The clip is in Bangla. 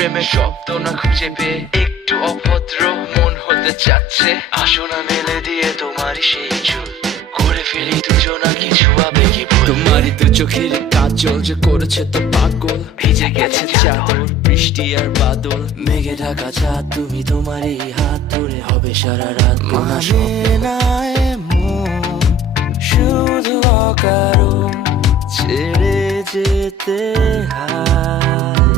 প্রেমের শব্দ না খুঁজে পেয়ে একটু অভদ্র মন হতে চাচ্ছে। আসো না মেলে দিয়ে তোমারই সেই চুল, করে ফেলি দুজনা কিছু আবেগী ভুল। তোমারই দু চোখের কাজল যে করেছে তো পাগল, ভিজে গেছে চাদর বৃষ্টি আর বাদল। মেঘে ঢাকা চাঁদ তুমি তোমারই হাত ধরে হবে সারা রাত। মানে না এমন শুধু অকারণ ছেড়ে যেতে হয়।